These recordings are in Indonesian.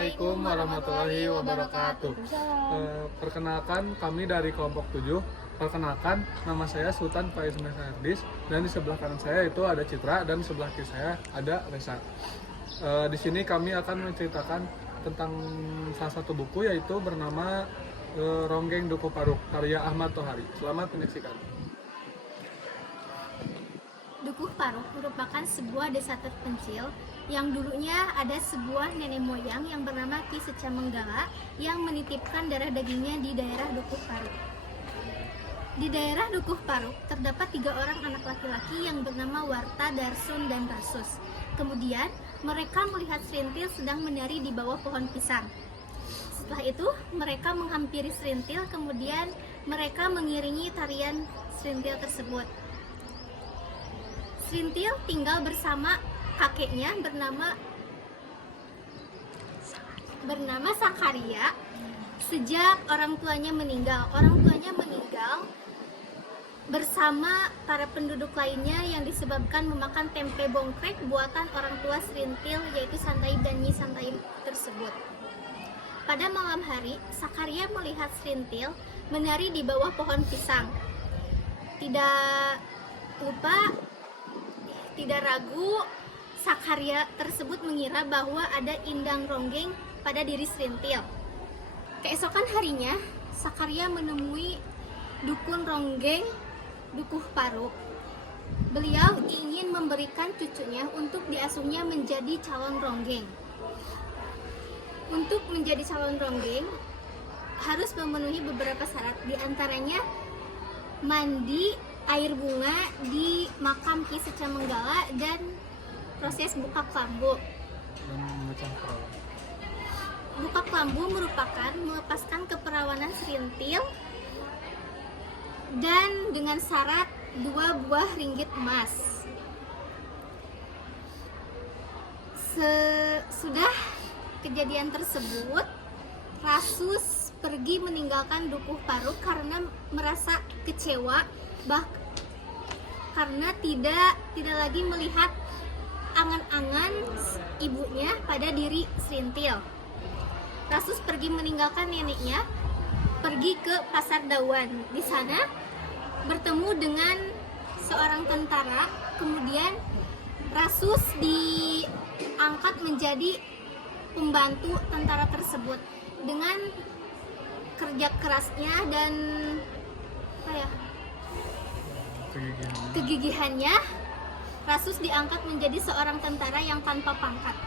Assalamualaikum warahmatullahi wabarakatuh. Perkenalkan, kami dari kelompok 7. Perkenalkan, nama saya Sultan Faiz Mesardis, dan di sebelah kanan saya itu ada Citra, dan di sebelah kiri saya ada Resa. Di sini kami akan menceritakan tentang salah satu buku, yaitu bernama Ronggeng Dukuh Paruk, karya Ahmad Tohari. Selamat menyaksikan. Dukuh Paruk merupakan sebuah desa terpencil yang dulunya ada sebuah nenek moyang yang bernama Ki Secamenggala yang menitipkan darah dagingnya di daerah Dukuh Paruk. Di daerah Dukuh Paruk terdapat 3 orang anak laki-laki yang bernama Warta, Darsun, dan Rasus. Kemudian mereka melihat Serintil sedang menari di bawah pohon pisang. Setelah itu mereka menghampiri Serintil, kemudian mereka mengiringi tarian Serintil tersebut. Serintil tinggal bersama kakeknya bernama Sakaria sejak orang tuanya meninggal. Orang tuanya meninggal bersama para penduduk lainnya yang disebabkan memakan tempe bongkrek buatan orang tua Serintil, yaitu Santaib dan Nyi Santaib tersebut. Pada malam hari, Sakaria melihat Serintil menari di bawah pohon pisang. Tidak ragu, Sakaria tersebut mengira bahwa ada indang ronggeng pada diri Serintil. Keesokan harinya, Sakaria menemui dukun ronggeng Dukuh Paruk. Beliau ingin memberikan cucunya untuk diasuhnya menjadi calon ronggeng. Untuk menjadi calon ronggeng harus memenuhi beberapa syarat, diantaranya mandi air bunga di makam Ki Secamenggala dan proses buka kelambu. Buka kelambu merupakan melepaskan keperawanan Serintil dan dengan syarat 2 buah ringgit emas. Sesudah kejadian tersebut, Rasus pergi meninggalkan Dukuh Paruk karena merasa kecewa karena tidak lagi melihat angan-angan ibunya pada diri Serintil. Rasus pergi meninggalkan neneknya, pergi ke Pasar Dawan. Di sana bertemu dengan seorang tentara. Kemudian Rasus diangkat menjadi pembantu tentara tersebut. Dengan kerja kerasnya dan kegigihannya, Rasus diangkat menjadi seorang tentara yang tanpa pangkat.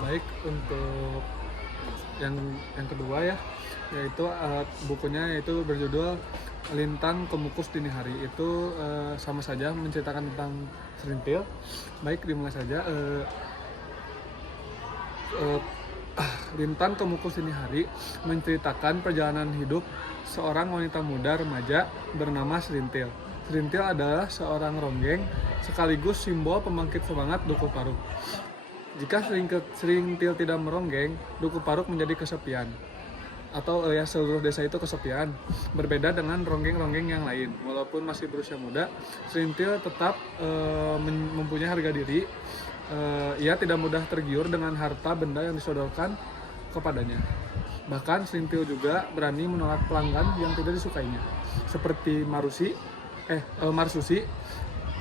Baik, untuk yang kedua yaitu bukunya yaitu berjudul Lintang Kemukus Dini Hari. Itu sama saja menceritakan tentang Serintil. Baik, dimulai saja. Lintang Kemukus Dini Hari menceritakan perjalanan hidup seorang wanita muda remaja bernama Serintil. Serintil adalah seorang ronggeng sekaligus simbol pembangkit semangat Dukuh Paruk. Jika Serintil tidak meronggeng, Dukuh Paruk menjadi kesepian. Atau seluruh desa itu kesepian. Berbeda dengan ronggeng-ronggeng yang lain. Walaupun masih berusia muda, Serintil tetap mempunyai harga diri. Ia tidak mudah tergiur dengan harta benda yang disodorkan kepadanya. Bahkan Serintil juga berani menolak pelanggan yang tidak disukainya, seperti Marsusi,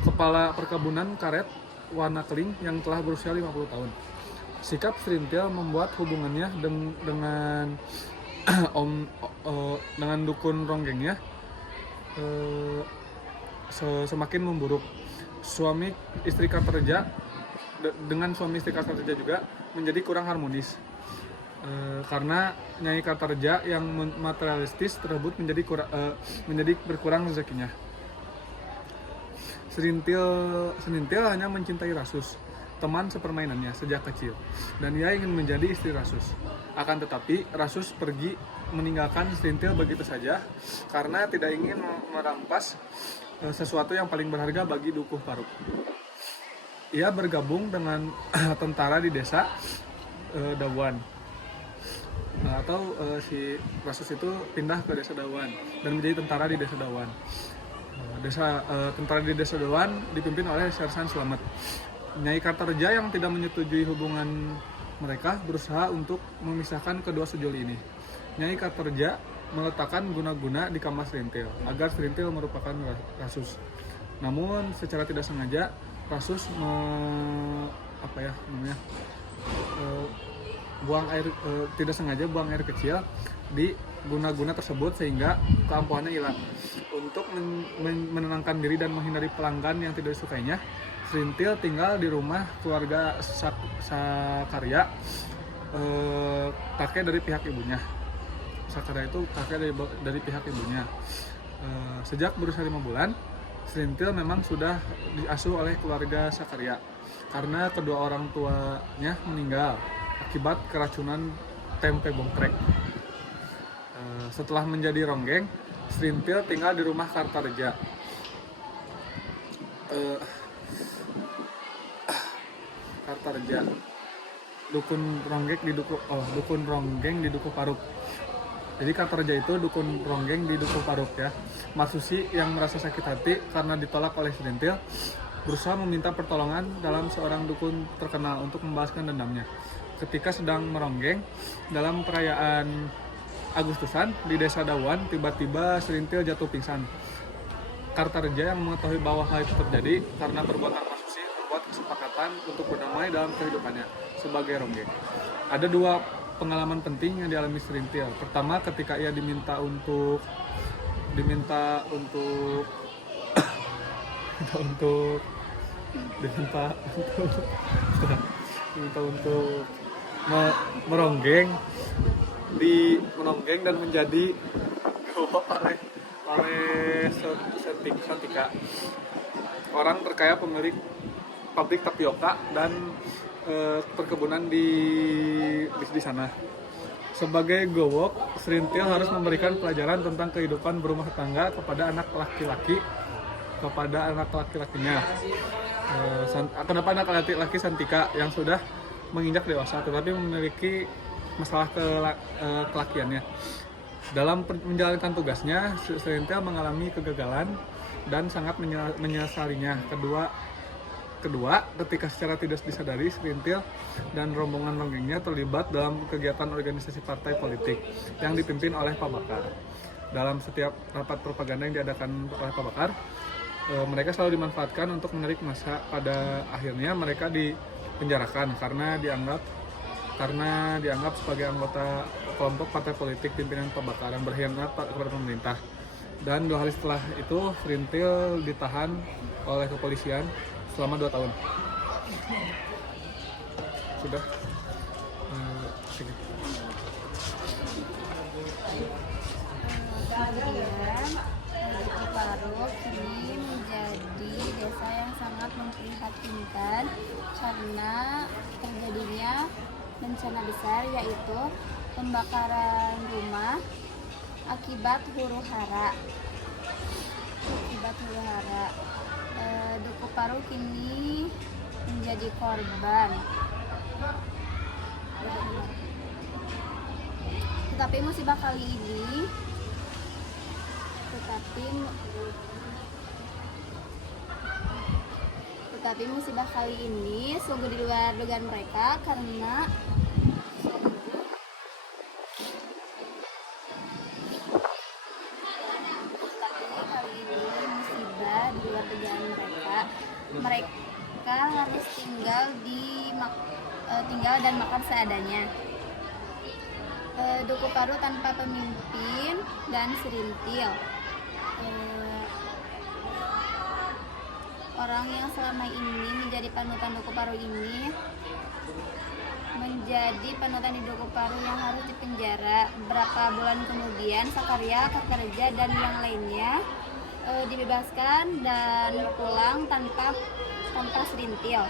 kepala perkebunan karet warna keling yang telah berusia 50 tahun. Sikap Serintil membuat hubungannya dengan dengan dukun ronggengnya semakin memburuk. Dengan suami istri Kartarja juga menjadi kurang harmonis. Karena Nyai Kartarja yang materialistis tersebut menjadi berkurang rezekinya. Serintil hanya mencintai Rasus, teman sepermainannya sejak kecil, dan ia ingin menjadi istri Rasus. Akan tetapi Rasus pergi meninggalkan Serintil begitu saja karena tidak ingin merampas sesuatu yang paling berharga bagi Dukuh Paruk. Ia bergabung dengan tentara di desa Dawan. Si Rasus itu pindah ke desa Dawan dan menjadi tentara di desa Dawan. Tentara di desa Dawan dipimpin oleh Sersan Slamet. Nyai Kartarja yang tidak menyetujui hubungan Mereka berusaha untuk memisahkan kedua sejoli ini. Nyai Kartarja meletakkan guna-guna di kamar Serintil agar Serintil merupakan Rasus. Namun secara tidak sengaja Rasus tidak sengaja buang air kecil di guna-guna tersebut sehingga keampuhannya hilang. Untuk menenangkan diri dan menghindari pelanggan yang tidak disukainya, Serintil tinggal di rumah keluarga Sakarya, kakek dari pihak ibunya. Sakarya itu kakek dari pihak ibunya. Sejak berusia 5 bulan, Serintil memang sudah diasuh oleh keluarga Sakarya karena kedua orang tuanya meninggal akibat keracunan tempe bongkrek. Setelah menjadi ronggeng, Serintil tinggal di rumah Kartarja. Kartarja, dukun ronggeng di Dukuh Paruk. Jadi Kartarja itu dukun ronggeng di Dukuh Paruk ya. Marsusi yang merasa sakit hati karena ditolak oleh Serintil berusaha meminta pertolongan dalam seorang dukun terkenal untuk membalaskan dendamnya. Ketika sedang meronggeng dalam perayaan Agustusan di desa Dawan, tiba-tiba Serintil jatuh pingsan. Kartarja yang mengetahui bahwa hal itu terjadi karena perbuatan Marsusi membuat kesepakatan untuk berdamai dalam kehidupannya sebagai ronggeng. Ada 2 pengalaman penting yang dialami Serintil. Pertama, ketika ia diminta untuk meronggeng dan menjadi oleh Santika, orang terkaya pemilik pabrik tapioka dan perkebunan di sana. Sebagai gowok, Serintil harus memberikan pelajaran tentang kehidupan berumah tangga kepada anak laki-lakinya. Kenapa anak laki-laki Santika yang sudah menginjak dewasa tetapi memiliki masalah kelakiannya. Dalam menjalankan tugasnya, Serintil mengalami kegagalan dan sangat menyesalinya. Kedua, ketika secara tidak disadari Serintil dan rombongan ronggengnya terlibat dalam kegiatan organisasi partai politik yang dipimpin oleh Pak Bakar. Dalam setiap rapat propaganda yang diadakan oleh Pak Bakar, mereka selalu dimanfaatkan untuk menarik massa. Pada akhirnya mereka dipenjarakan karena dianggap sebagai anggota kelompok partai politik pimpinan Pak Bakar yang berkhianat kepada pemerintah. Dan 2 hari setelah itu Serintil ditahan oleh kepolisian selama 2 tahun. Sudah. Kemudian Dukuh Paruk ini menjadi desa yang sangat memprihatinkan karena terjadinya bencana besar, yaitu pembakaran rumah akibat huru-hara. Dukuh Paruk ini menjadi korban. Tetapi musibah kali ini sungguh di luar dugaan mereka karena mereka harus tinggal dan makan seadanya. Dukuh Paruk tanpa pemimpin dan Serintil, orang yang selama ini menjadi panutan Dukuh Paruk ini menjadi panutan di Dukuh Paruk yang harus dipenjara. Beberapa bulan kemudian Sakarya, Kartarja dan yang lainnya dibebaskan dan pulang tanpa Serintil.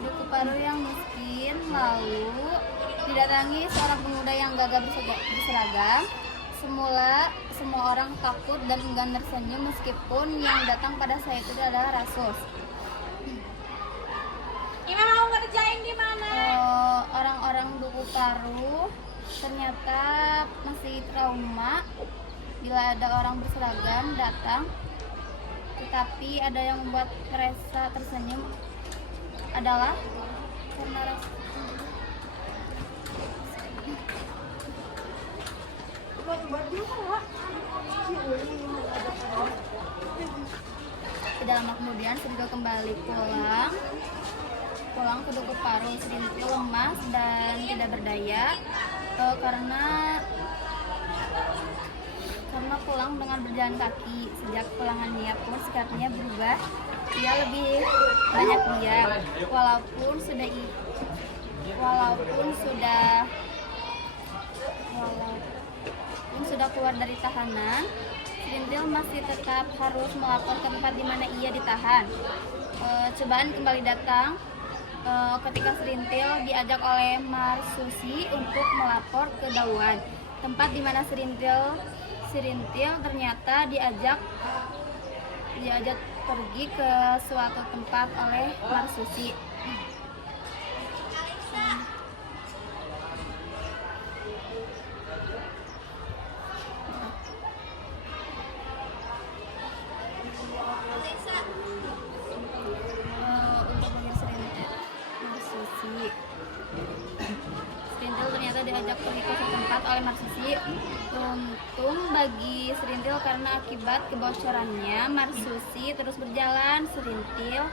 Dukuh Paruk yang miskin lalu didatangi seorang pemuda yang gagah berseragam. Semula semua orang takut dan enggan tersenyum meskipun yang datang pada saya itu adalah Rasus. Ini mau ngerjain di mana? Orang-orang Dukuh Paruk ternyata masih trauma bila ada orang berseragam datang Tetapi ada yang membuat mereka tersenyum adalah karena rasa tidak lama kemudian Serintil kembali pulang ke Dukuh Parung. Serintil lemas dan tidak berdaya karena pulang dengan berjalan kaki. Sejak pulangannya pun sikapnya berubah. Ia lebih banyak diam. Walaupun sudah keluar dari tahanan, Serintil masih tetap harus melapor ke tempat di mana ia ditahan. Cobaan kembali datang ketika Serintil diajak oleh Marsusi untuk melapor ke Dauan, tempat di mana Serintil ternyata diajak pergi ke suatu tempat oleh Marsusi. Serintil ternyata diajak pergi ke suatu tempat oleh Marsusi. Untung bagi Serintil karena akibat kebocorannya Marsusi terus berjalan. Serintil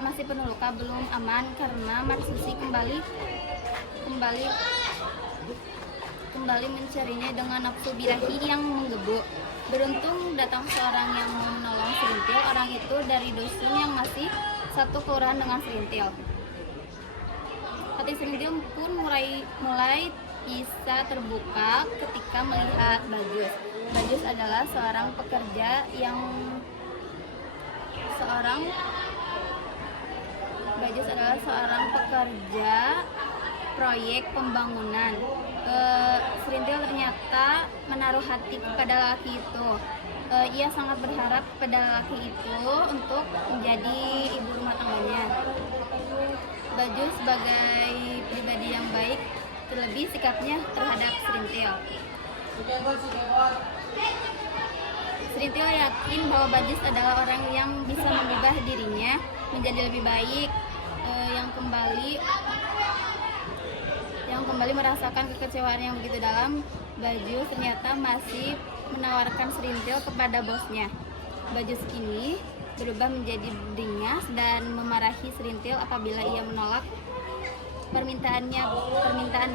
masih penuh luka, belum aman karena Marsusi kembali mencarinya dengan nafsu birahi yang menggebu. Beruntung datang seorang yang mau menolong Serintil. Orang itu dari dusun yang masih satu kelurahan dengan Serintil. Hati Serintil pun mulai bisa terbuka ketika melihat Bagus. Bagus adalah seorang pekerja proyek pembangunan. Serintil ternyata menaruh hati kepada lelaki itu. Ia sangat berharap kepada lelaki itu untuk menjadi ibu rumah tangganya. Baju sebagai pribadi yang baik, terlebih sikapnya terhadap Serintil. Serintil yakin bahwa Bajus adalah orang yang bisa mengubah dirinya menjadi lebih baik, yang kembali merasakan kekecewaan yang begitu dalam. Bajus ternyata masih menawarkan Serintil kepada bosnya. Bajus kini berubah menjadi beringas dan memarahi Serintil apabila ia menolak permintaan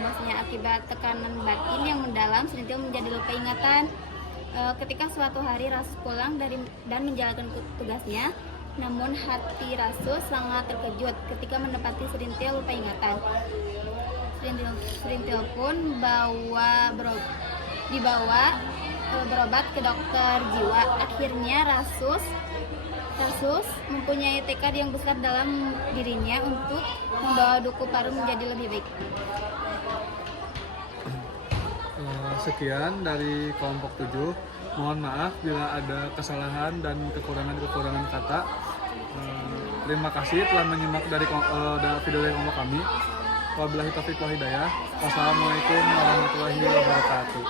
bosnya. Akibat tekanan batin yang mendalam, Serintil menjadi lupa ingatan. Ketika suatu hari Rasus pulang dan menjalankan tugasnya, namun hati Rasus sangat terkejut ketika mendapati Serintil lupa ingatan. Serintil pun dibawa berobat ke dokter jiwa. Akhirnya Rasus mempunyai tekad yang besar dalam dirinya untuk membawa Dukuh Parung menjadi lebih baik. Sekian dari kelompok 7. Mohon maaf bila ada kesalahan dan kekurangan kata. Terima kasih telah menyimak dari video dari kelompok kami. Wabillahi taufiq wal hidayah. Wassalamualaikum warahmatullahi wabarakatuh.